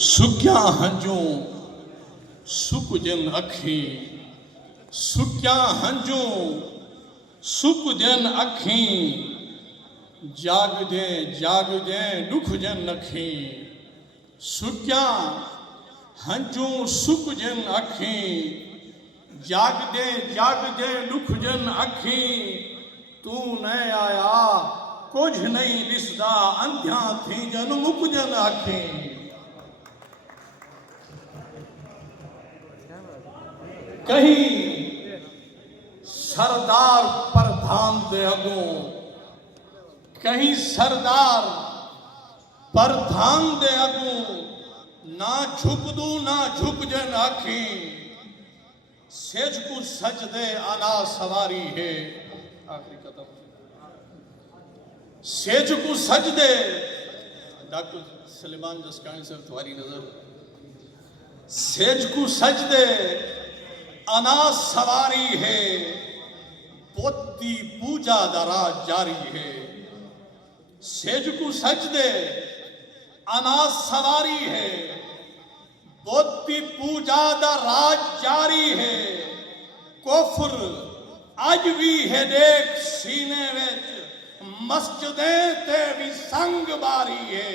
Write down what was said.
सुक्या हंजूं सुक जन अखी, सुक्या हंजूं सुक जन अखी, जागदे दुख जन अखी। सुक्या हंजूं सुक जन अखी, जागदे दुख जन अखी। तू न आया कुछ नहीं दिसदा, अंधिया थी जन मुक जन अखी। कहीं सरदार प्रधान दे अगों, कहीं सरदार प्रधान दे अगों ना झुक दू ना झुक जन आखी। सेज को सजदे आला सवारी है, आखिरी कदम सेज को सजदे। डॉक्टर सलेमान जसकानी साहब तुम्हारी नजर। सेज को सजदे अना सवारी है, पोती पूजा दरा जारी है। सेज को सजदे अना सवारी है, पोती पूजा दा राज जारी है। कुफर अज भी है देख सीने विच, मस्जिदें ते भी संग बारी है।